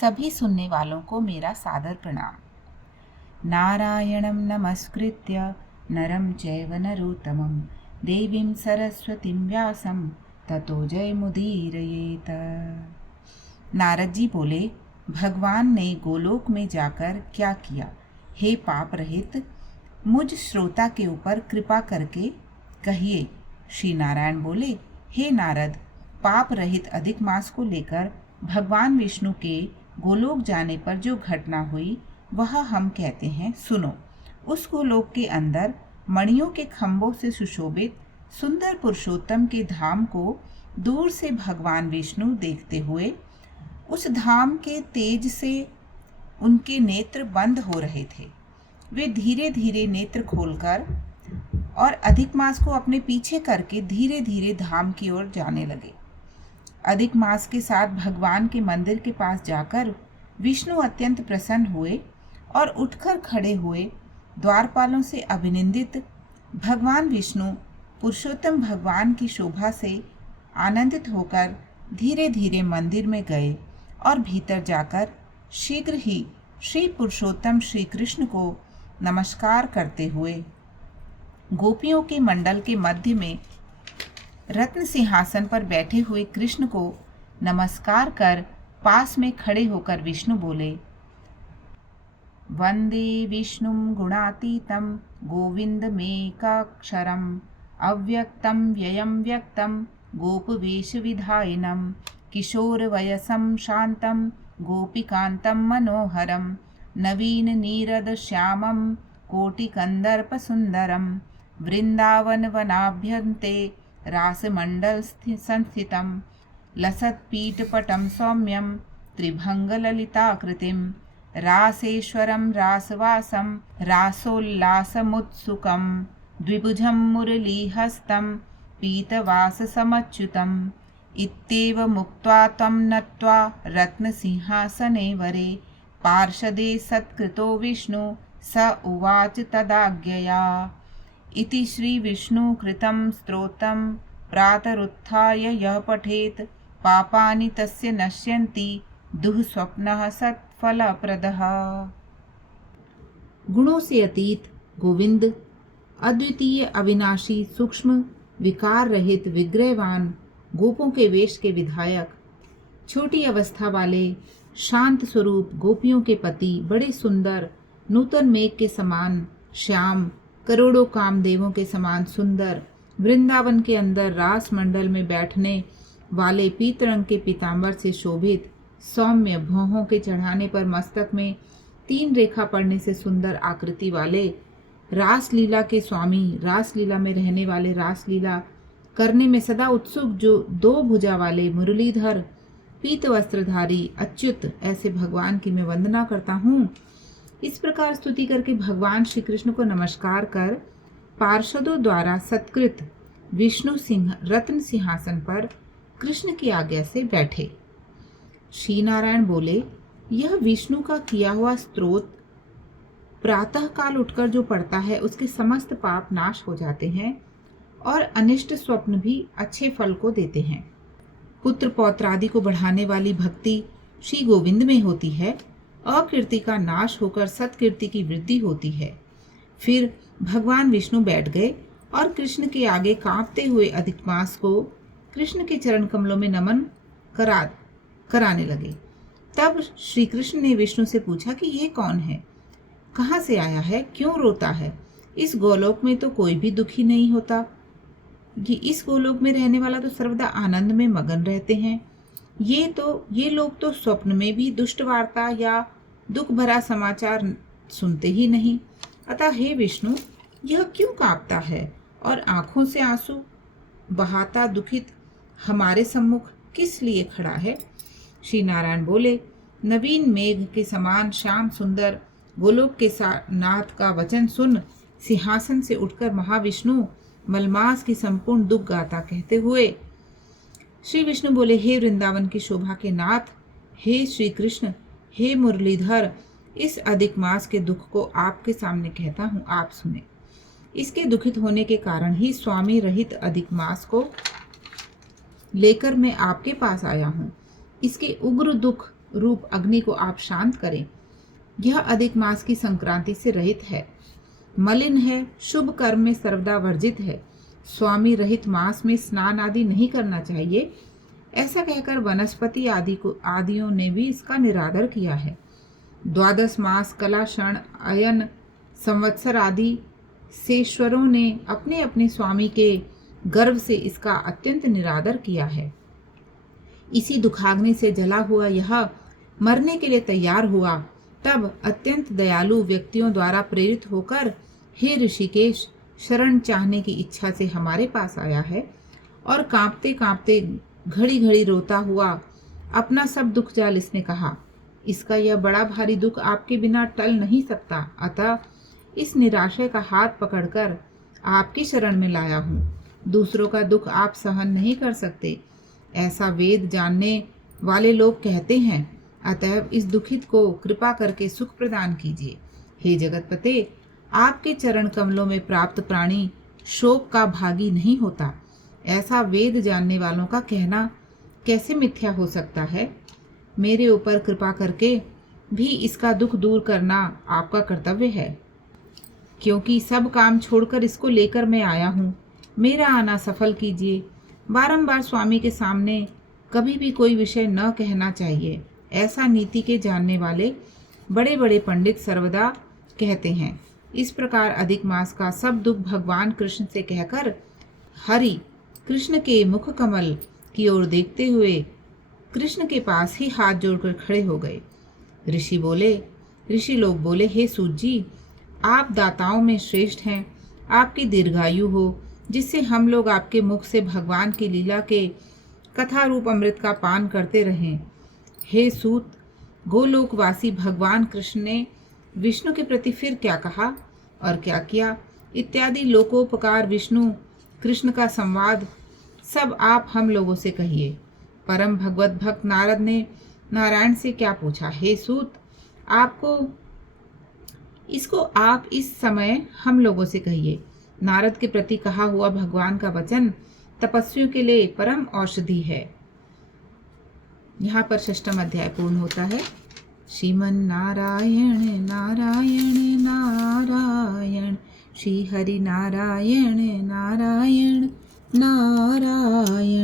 सभी सुनने वालों को मेरा सादर प्रणाम। नारायणं नमस्कृत्य नरं चैव नरोत्तमं देवीं सरस्वतीं व्यासं ततो जयमुदीरयेत। नारद जी बोले, भगवान ने गोलोक में जाकर क्या किया? हे पाप रहित मुझ श्रोता के ऊपर कृपा करके कहिए। श्री नारायण बोले, हे नारद, पाप रहित अधिक मास को लेकर भगवान विष्णु के गोलोक जाने पर जो घटना हुई वह हम कहते हैं, सुनो। उस गोलोक के अंदर मणियों के खंभों से सुशोभित सुंदर पुरुषोत्तम के धाम को दूर से भगवान विष्णु देखते हुए उस धाम के तेज से उनके नेत्र बंद हो रहे थे। वे धीरे धीरे नेत्र खोलकर और अधिक मास को अपने पीछे करके धीरे धीरे धाम की ओर जाने लगे। अधिक मास के साथ भगवान के मंदिर के पास जाकर विष्णु अत्यंत प्रसन्न हुए और उठकर खड़े हुए द्वारपालों से अभिनंदित भगवान विष्णु पुरुषोत्तम भगवान की शोभा से आनंदित होकर धीरे धीरे मंदिर में गए और भीतर जाकर शीघ्र ही श्री पुरुषोत्तम श्री कृष्ण को नमस्कार करते हुए गोपियों के मंडल के मध्य में रत्न सिंहासन पर बैठे हुए कृष्ण को नमस्कार कर पास में खड़े होकर विष्णु बोले, वंदे विष्णुं गुणातीतं गोविंदमेकाक्षरम् अव्यक्तं व्ययं व्यक्तं गोपवेशविधायिनं किशोरवयसं शान्तं गोपिकान्तं मनोहरं नवीननीरदश्यामं कोटिकन्दर्पसुन्दरं वृन्दावनवनाभ्यन्ते रासमण्डलसंस्थितं लसत्पीठपटं सौम्यं त्रिभङ्गललिताकृतिं रासेश्वरं रासवासं रासोल्लासमुत्सुकं द्विभुजं मुरलीहस्तं पीतवाससमच्युतम् इत्येव मुक्त्वा तं नत्वा रत्नसिंहासने वरे पार्षदे सत्कृतो विष्णु स उवाच तदाज्ञया इति श्रीविष्णुकृतं स्तोत्रं प्रातरुत्थाय यः पठेत् पापानि तस्य नश्यन्ति दुःस्वप्नः सत्फलप्रदः। गुणों से अतीत गोविंद अद्वितीय अविनाशी सूक्ष्म विकार रहित विग्रहवान गोपों के वेश के विधायक छोटी अवस्था वाले शांत स्वरूप गोपियों के पति बड़े सुंदर नूतन मेघ के समान श्याम करोड़ों कामदेवों के समान सुंदर वृंदावन के अंदर रास मंडल में बैठने वाले पीत रंग के पीतांबर से शोभित सौम्य भौहों के चढ़ाने पर मस्तक में 3 रेखा पड़ने से सुंदर आकृति वाले रास लीला के स्वामी, रास लीला में रहने वाले, रास लीला करने में सदा उत्सुक जो 2 भुजा वाले मुरलीधर पीत वस्त्रधारी अच्युत ऐसे भगवान की मैं वंदना करता हूँ। इस प्रकार स्तुति करके भगवान श्री कृष्ण को नमस्कार कर पार्षदों द्वारा सत्कृत विष्णु सिंह रत्न सिंहासन पर कृष्ण की आज्ञा से बैठे। श्री नारायण बोले, यह विष्णु का किया हुआ स्तोत्र प्रातः काल उठकर जो पढ़ता है उसके समस्त पाप नाश हो जाते हैं और अनिष्ट स्वप्न भी अच्छे फल को देते हैं। पुत्र पौत्र आदि को बढ़ाने वाली भक्ति श्री गोविंद में होती है। अकीर्ति का नाश होकर सत्कीर्ति की वृद्धि होती है। फिर भगवान विष्णु बैठ गए और कृष्ण के आगे कांपते हुए अधिक मास को कृष्ण के चरण कमलों में नमन कराने लगे। तब श्री कृष्ण ने विष्णु से पूछा कि ये कौन है, कहाँ से आया है, क्यों रोता है? इस गोलोक में तो कोई भी दुखी नहीं होता। इस गोलोक में रहने वाला तो सर्वदा आनंद में मगन रहते हैं। ये लोग तो स्वप्न में भी दुष्ट वार्ता या दुख भरा समाचार सुनते ही नहीं। अतः हे विष्णु, यह क्यों कांपता है और आंखों से आंसू बहाता दुखित हमारे सम्मुख किस लिए खड़ा है? श्री नारायण बोले, नवीन मेघ के समान श्याम सुंदर गोलोक के नाथ का वचन सुन सिंहासन से उठकर महाविष्णु मलमास की संपूर्ण दुख गाथा कहते हुए श्री विष्णु बोले, हे वृंदावन की शोभा के नाथ, हे श्री कृष्ण, हे मुरलीधर, इस अधिक मास के दुख को आपके सामने कहता हूँ, आप सुने। इसके दुखित होने के कारण ही स्वामी रहित अधिक मास को लेकर मैं आपके पास आया हूँ। इसके उग्र दुख रूप अग्नि को आप शांत करें। यह अधिक मास की संक्रांति से रहित है, मलिन है, शुभ कर्म में सर्वदा वर्जित है। स्वामी रहित मास में स्नान आदि नहीं करना चाहिए। ऐसा कहकर वनस्पति आदियों ने भी इसका निरादर किया है। द्वादश मास कला क्षण अयन संवत्सर आदि सेश्वरों ने अपने अपने स्वामी के गर्भ से इसका अत्यंत निरादर किया है। इसी दुखाग्नि से जला हुआ यह मरने के लिए तैयार हुआ, तब अत्यंत दयालु व्यक्तियों द्वारा प्रेरित होकर हे ऋषिकेश शरण चाहने की इच्छा से हमारे पास आया है और कांपते कांपते घड़ी घड़ी रोता हुआ अपना सब दुख जाल इसने कहा। इसका यह बड़ा भारी दुख आपके बिना टल नहीं सकता, अतः इस निराशय का हाथ पकड़कर आपकी शरण में लाया हूँ। दूसरों का दुख आप सहन नहीं कर सकते, ऐसा वेद जानने वाले लोग कहते हैं, अतएव इस दुखित को कृपा करके सुख प्रदान कीजिए। हे जगतपते, आपके चरण कमलों में प्राप्त प्राणी शोक का भागी नहीं होता, ऐसा वेद जानने वालों का कहना कैसे मिथ्या हो सकता है। मेरे ऊपर कृपा करके भी इसका दुख दूर करना आपका कर्तव्य है, क्योंकि सब काम छोड़कर इसको लेकर मैं आया हूँ। मेरा आना सफल कीजिए। बारंबार स्वामी के सामने कभी भी कोई विषय न कहना चाहिए, ऐसा नीति के जानने वाले बड़े बड़े पंडित सर्वदा कहते हैं। इस प्रकार अधिक मास का सब दुख भगवान कृष्ण से कहकर हरि कृष्ण के मुख कमल की ओर देखते हुए कृष्ण के पास ही हाथ जोड़कर खड़े हो गए। ऋषि लोग बोले, हे सूत जी, आप दाताओं में श्रेष्ठ हैं। आपकी दीर्घायु हो, जिससे हम लोग आपके मुख से भगवान की लीला के कथा रूप अमृत का पान करते रहें। हे सूत, गोलोकवासी भगवान कृष्ण ने विष्णु के प्रति फिर क्या कहा और क्या किया इत्यादि लोकोपकार विष्णु कृष्ण का संवाद सब आप हम लोगों से कहिए। परम भगवत भक्त नारद ने नारायण से क्या पूछा। हे सूत, इसको आप इस समय हम लोगों से कहिए। नारद के प्रति कहा हुआ भगवान का वचन तपस्वियों के लिए परम औषधि है। यहाँ पर 6वां अध्याय पूर्ण होता है। श्रीमन नारायण नारायण नारायण, श्री हरि नारायण नारायण नारायण।